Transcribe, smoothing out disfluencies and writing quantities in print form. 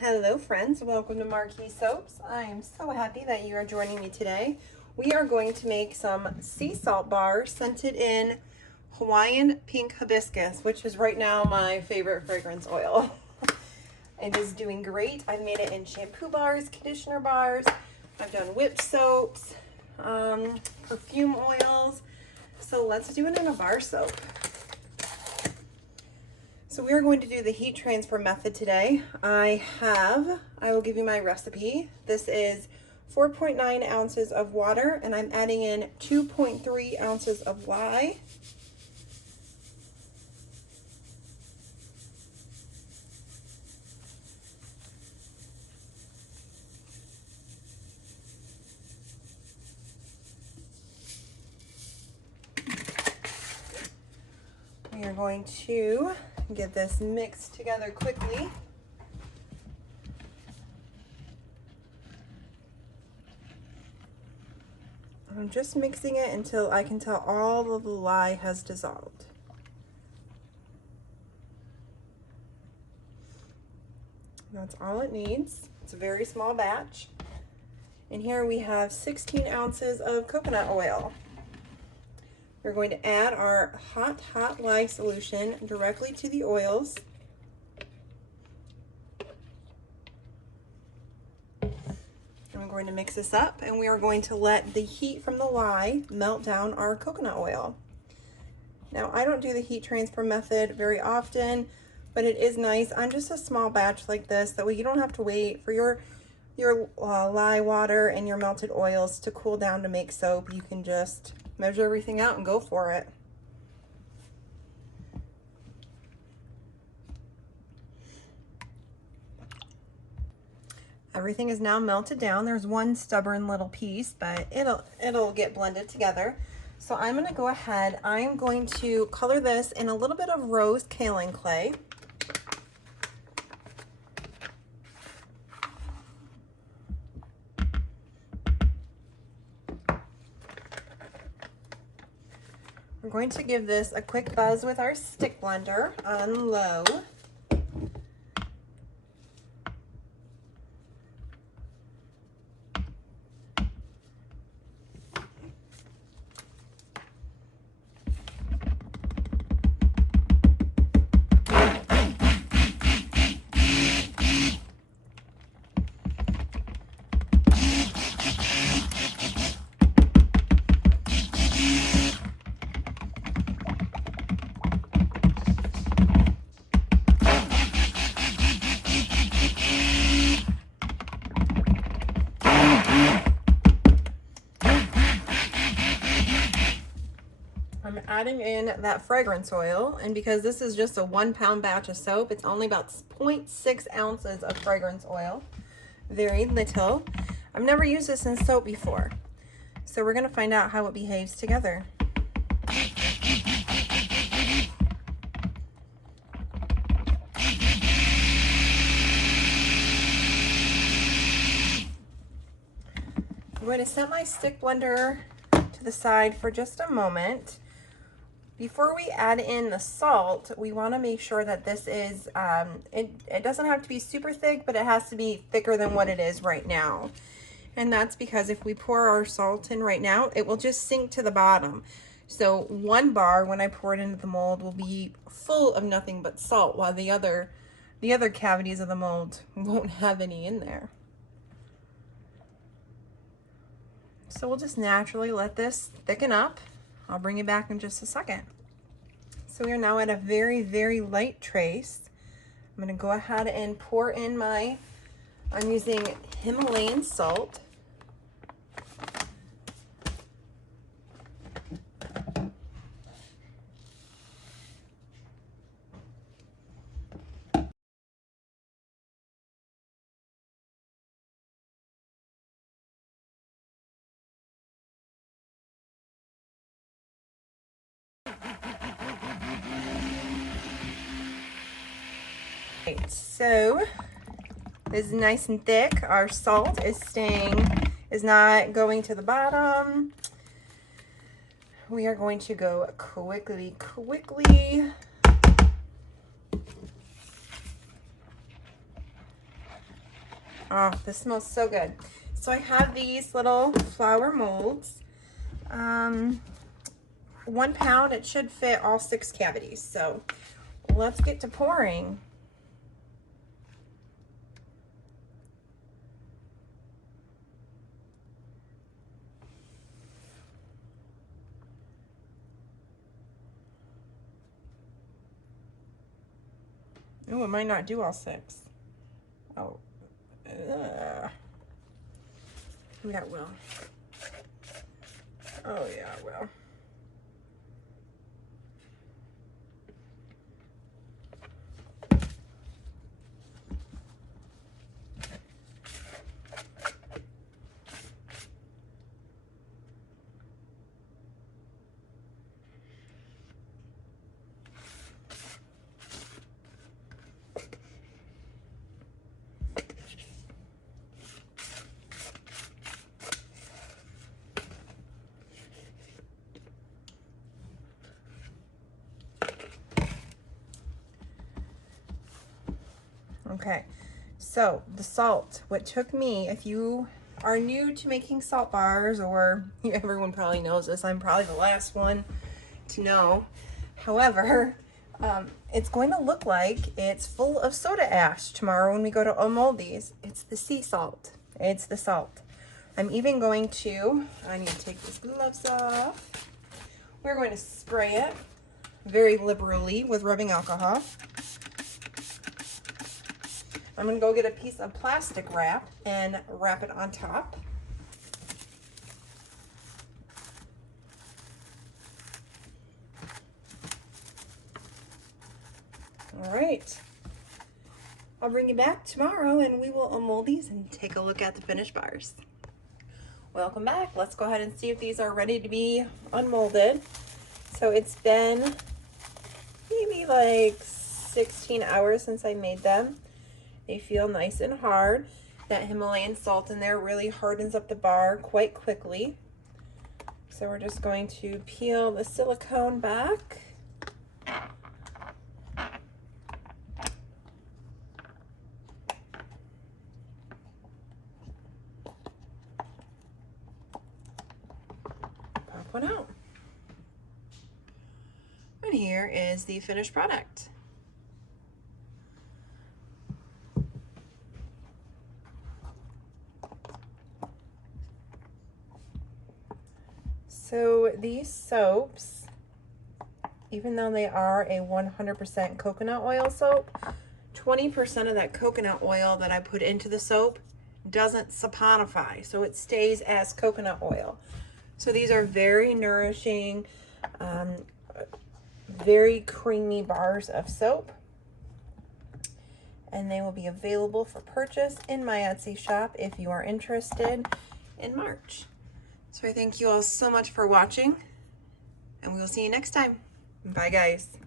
Hello friends, welcome to Marquis Soaps. I am so happy that you are joining me today. We are going to make some sea salt bars scented in Hawaiian pink hibiscus, which is right now my favorite fragrance oil. It is doing great. I've made it in shampoo bars, conditioner bars. I've done whipped soaps, perfume oils. So let's do it in a bar soap. So we are going to do the heat transfer method today. I will give you my recipe. This is 4.9 ounces of water, and I'm adding in 2.3 ounces of lye. We are going to get this mixed together quickly. I'm just mixing it until I can tell all of the lye has dissolved. That's all it needs. It's a very small batch. And here we have 16 ounces of coconut oil. We're going to add our hot lye solution directly to the oils. And we're going to mix this up, and we are going to let the heat from the lye melt down our coconut oil. Now, I don't do the heat transfer method very often, but it is nice on just a small batch like this, that way you don't have to wait for your lye water and your melted oils to cool down to make soap. You can just measure everything out and go for it. Everything is now melted down. There's one stubborn little piece, but it'll get blended together. So I'm going to go ahead. I'm going to color this in a little bit of rose kaolin clay. We're going to give this a quick buzz with our stick blender on low. I'm adding in that fragrance oil, and because this is just a 1 pound batch of soap, it's only about 0.6 ounces of fragrance oil. Very little. I've never used this in soap before, so we're going to find out how it behaves together. I'm going to set my stick blender to the side for just a moment. Before we add in the salt, we want to make sure that this is, it doesn't have to be super thick, but it has to be thicker than what it is right now. And that's because if we pour our salt in right now, it will just sink to the bottom. So one bar, when I pour it into the mold, will be full of nothing but salt, while the other cavities of the mold won't have any in there. So we'll just naturally let this thicken up. I'll bring it back in just a second. So we are now at a very light trace. I'm going to go ahead and pour in I'm using Himalayan salt. So this is nice and thick. Our salt is not going to the bottom. We are going to go quickly. Oh, this smells so good. So I have these little flower molds. 1 pound, it should fit all 6 cavities. So let's get to pouring. Oh, it might not do all 6. Oh, maybe that will. Oh yeah, it will. Okay, so the salt, what took me, if you are new to making salt bars, or everyone probably knows this, I'm probably the last one to know. However, it's going to look like it's full of soda ash tomorrow when we go to unmold these. It's the sea salt. It's the salt. I'm even going to, I need to take these gloves off. We're going to spray it very liberally with rubbing alcohol. I'm gonna go get a piece of plastic wrap and wrap it on top. All right. I'll bring you back tomorrow and we will unmold these and take a look at the finished bars. Welcome back. Let's go ahead and see if these are ready to be unmolded. So it's been maybe like 16 hours since I made them. They feel nice and hard. That Himalayan salt in there really hardens up the bar quite quickly. So we're just going to peel the silicone back. Pop one out. And here is the finished product. So these soaps, even though they are a 100% coconut oil soap, 20% of that coconut oil that I put into the soap doesn't saponify, so it stays as coconut oil. So these are very nourishing, very creamy bars of soap, and they will be available for purchase in my Etsy shop if you are interested in March. So I thank you all so much for watching, and we will see you next time. Bye, guys.